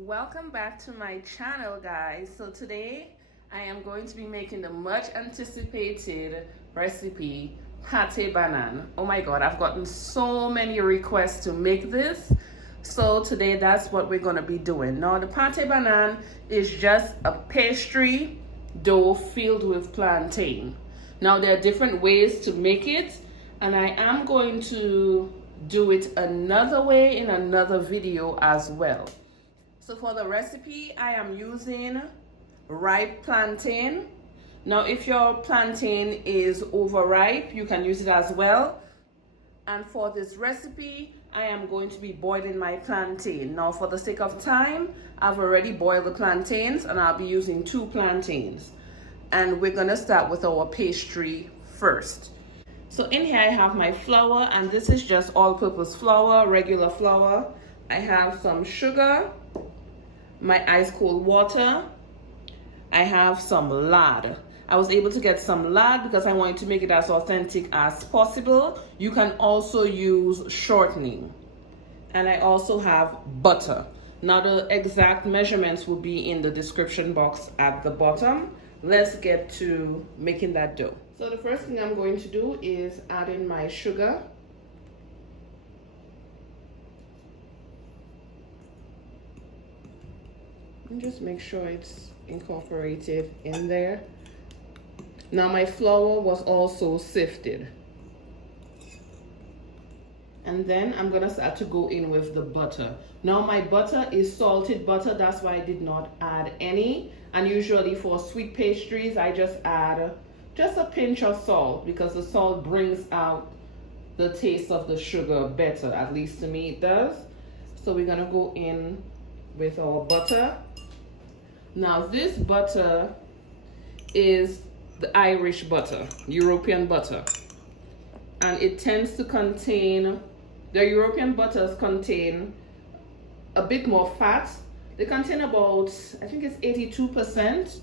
Welcome back to my channel, guys. So today I am going to be making the much anticipated recipe pate bannan. Oh my god, I've gotten so many requests to make this, so today that's what we're going to be doing. Now the pate bannan is just a pastry dough filled with plantain. Now there are different ways to make it, and I am going to do it another way in another video as well. So for the recipe, I am using ripe plantain. Now if your plantain is overripe, you can use it as well. And for this recipe, I am going to be boiling my plantain. Now for the sake of time, I've already boiled the plantains and I'll be using 2 plantains. And we're gonna start with our pastry first. So in here I have my flour, and this is just all-purpose flour, regular flour. I have some sugar, my ice cold water. I have some lard. I was able to get some lard because I wanted to make it as authentic as possible. You can also use shortening. And I also have butter. Now the exact measurements will be in the description box at the bottom. Let's get to making that dough. So the first thing I'm going to do is add in my sugar. And just make sure it's incorporated in there. Now my flour was also sifted. And then I'm gonna start to go in with the butter. Now my butter is salted butter, that's why I did not add any. And usually for sweet pastries, I just add just a pinch of salt because the salt brings out the taste of the sugar better, at least to me it does. So we're gonna go in with our butter. Now this butter is the Irish butter, European butter. And it tends to contain, the European butters contain a bit more fat. They contain about, I think it's 82%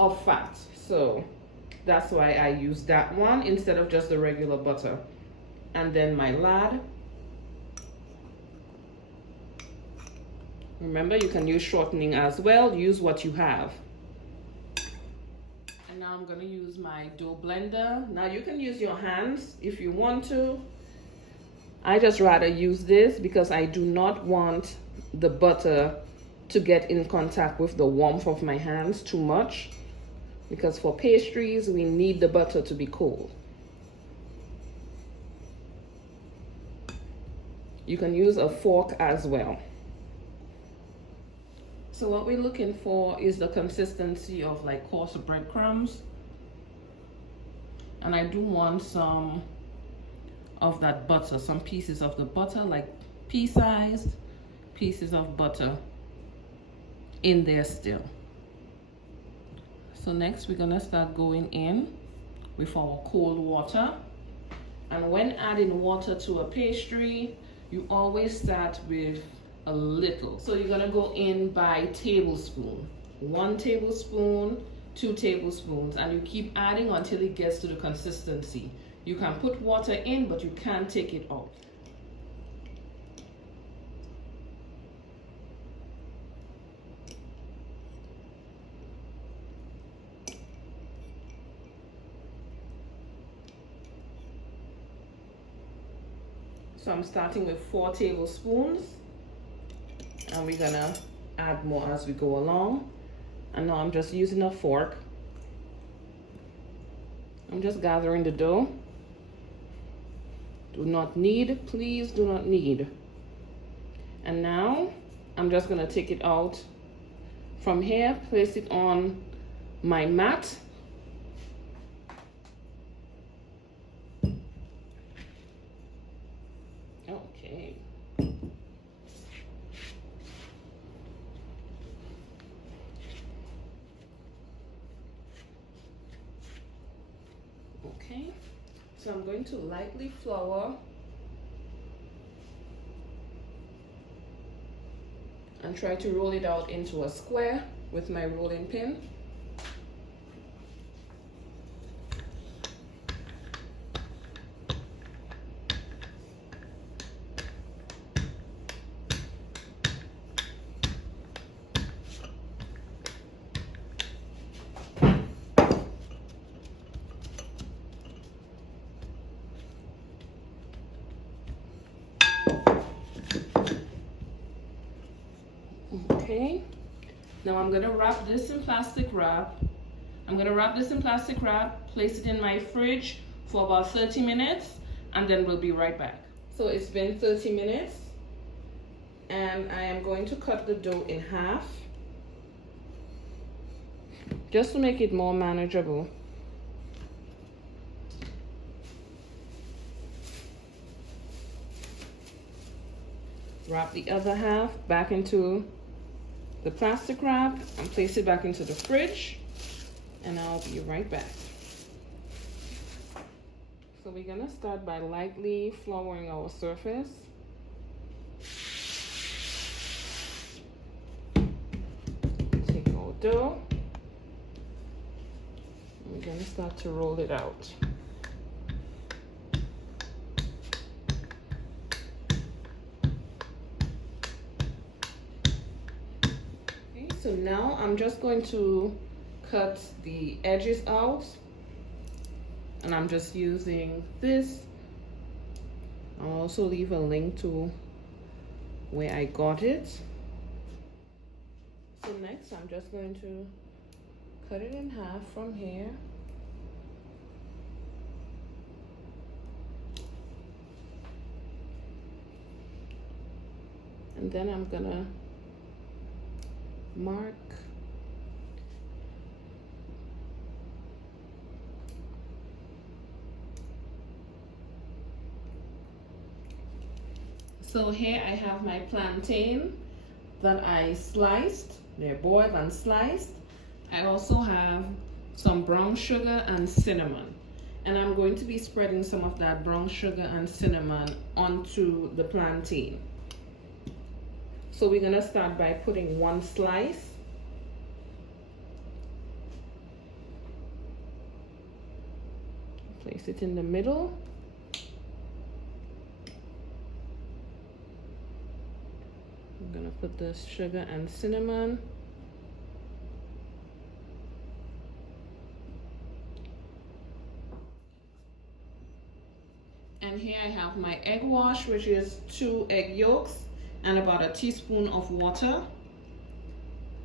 of fat. So that's why I use that one instead of just the regular butter. And then my lard. Remember, you can use shortening as well. Use what you have. And now I'm going to use my dough blender. Now you can use your hands if you want to. I just rather use this because I do not want the butter to get in contact with the warmth of my hands too much. Because for pastries, we need the butter to be cold. You can use a fork as well. So what we're looking for is the consistency of like coarse breadcrumbs. And I do want some of that butter, some pieces of the butter, like pea-sized pieces of butter in there still. So next we're gonna start going in with our cold water. And when adding water to a pastry, you always start with a little. So you're gonna go in by tablespoon. 1 tablespoon, 2 tablespoons, and you keep adding until it gets to the consistency. You can put water in, but you can't take it out. So I'm starting with 4 tablespoons. And we're gonna add more as we go along. And now I'm just using a fork. I'm just gathering the dough. Do not knead, please do not knead. And now I'm just gonna take it out from here, place it on my mat. Okay. Okay, so I'm going to lightly flour and try to roll it out into a square with my rolling pin. Okay, now I'm gonna wrap this in plastic wrap. I'm gonna wrap this in plastic wrap, place it in my fridge for about 30 minutes, and then we'll be right back. So it's been 30 minutes, and I am going to cut the dough in half, just to make it more manageable. Wrap the other half back into the plastic wrap and place it back into the fridge, and I'll be right back. So we're gonna start by lightly flouring our surface. Take our dough. We're gonna start to roll it out. Okay, so now I'm just going to cut the edges out. And I'm just using this. I'll also leave a link to where I got it. So next I'm just going to cut it in half from here. And then I'm gonna mark So here I have my plantain that I sliced. They're boiled and sliced. I also have some brown sugar and cinnamon. And I'm going to be spreading some of that brown sugar and cinnamon onto the plantain. So we're gonna start by putting one slice. Place it in the middle. I'm gonna put the sugar and cinnamon. And here I have my egg wash, which is 2 egg yolks and about a teaspoon of water.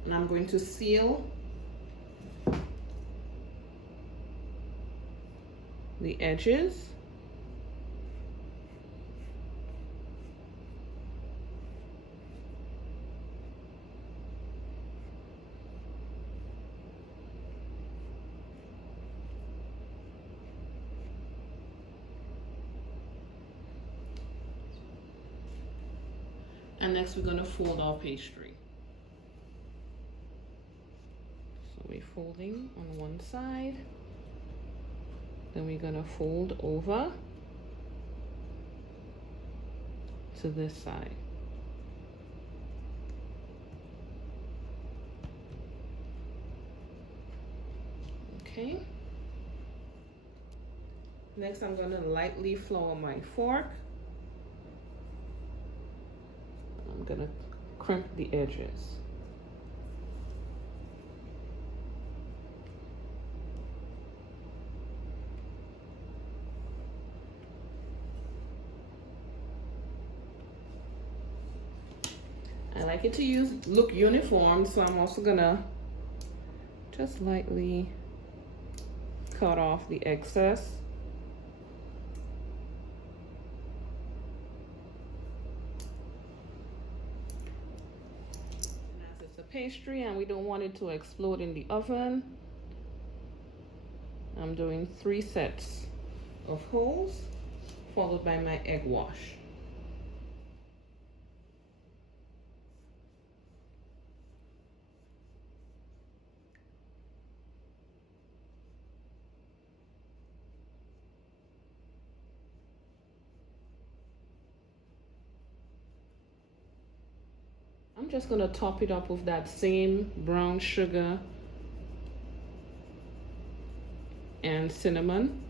And I'm going to seal the edges. And next we're going to fold our pastry. So we're folding on one side. Then we're going to fold over to this side. Okay. Next I'm going to lightly flour my fork. I'm gonna crimp the edges. I like it to look uniform, so I'm also gonna just lightly cut off the excess. Pastry and we don't want it to explode in the oven, I'm doing 3 sets of holes followed by my egg wash. I'm just going to top it up with that same brown sugar and cinnamon.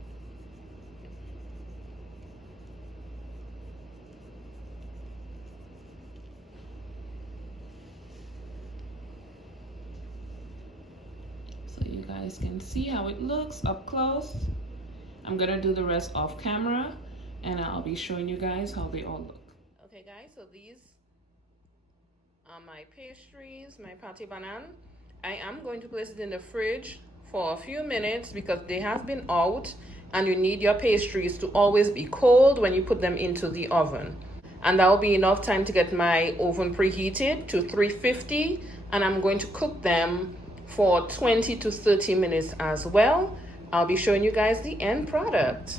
So you guys can see how it looks up close. I'm going to do the rest off camera and I'll be showing you guys how they all look. Okay guys, so these my pastries, my pate bannan. I am going to place it in the fridge for a few minutes because they have been out, and you need your pastries to always be cold when you put them into the oven. And that will be enough time to get my oven preheated to 350, and I'm going to cook them for 20 to 30 minutes as well. I'll be showing you guys the end product.